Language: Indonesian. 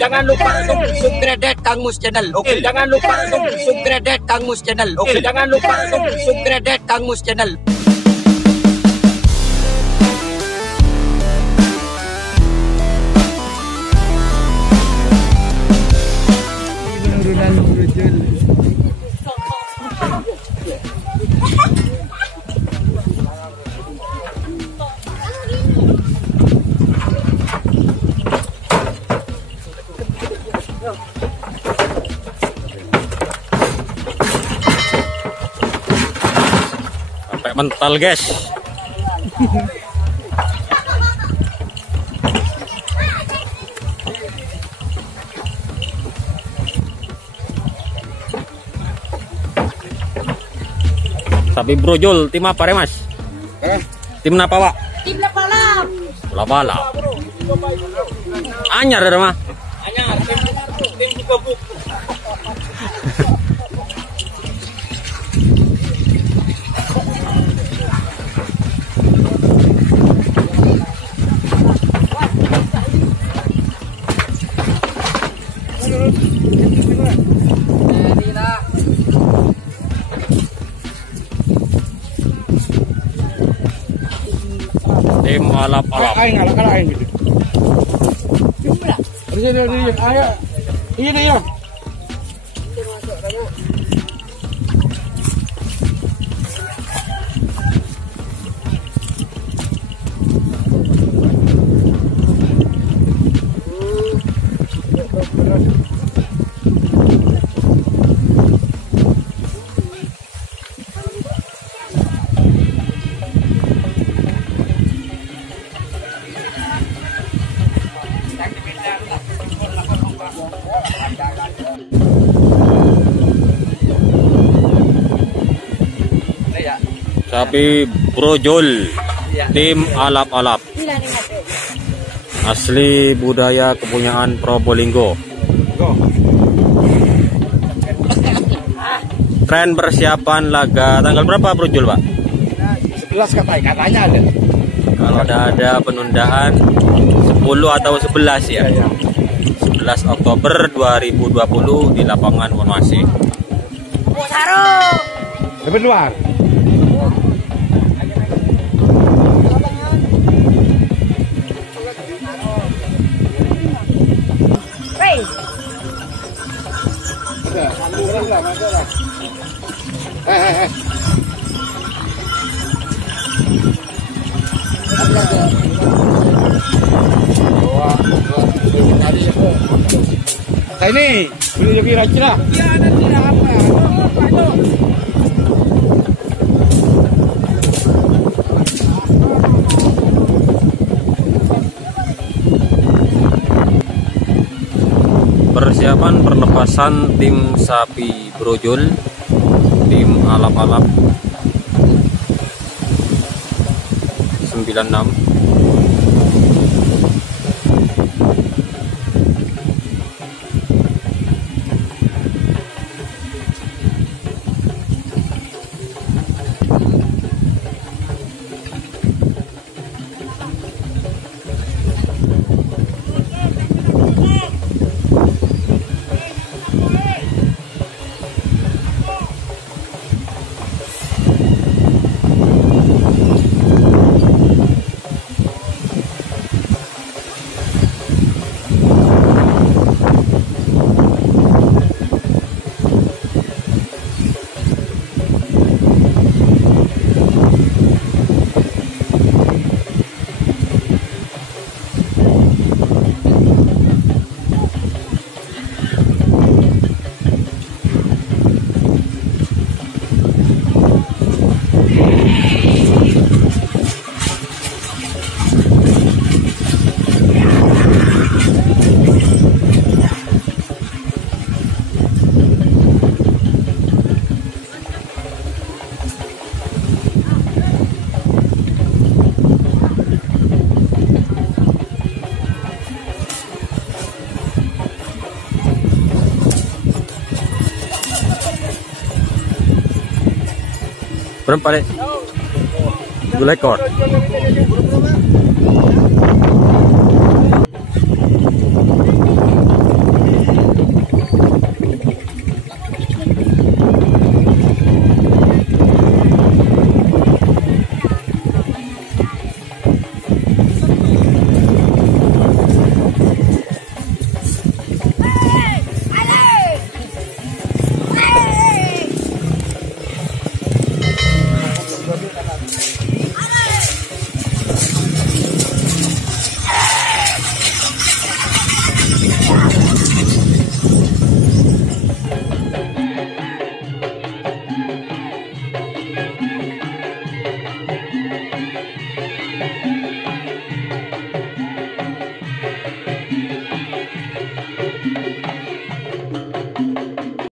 jangan lupa subscribe Kang Mus channel. Oke, jangan lupa subscribe Kang Mus channel. Oke, jangan lupa subscribe Kang Mus channel. Penurunan brojol. Sampai mental, guys. Tapi brojol tim apa, Mas? Tim apa, Pak? Tim Lapalap. Lapalap. Anyar ada mah. Anyar, tim buka buku. Tim alap-alap. Kalah gitu. Ayo. Iya. Sapi brojol tim alap-alap. Asli budaya kepunyaan Probolinggo. Tren persiapan laga tanggal berapa brojol, Pak? 11 katanya ada. Kalau ada penundaan 10 atau 11 ya. 11 Oktober 2020 di lapangan Wonwasi. Lebih luar. Ini beli kira-kira. Iya, ada tidak apa. Persiapan perlepasan tim sapi brojol tim alap-alap 96. Berapa, Dek? 2 ekor.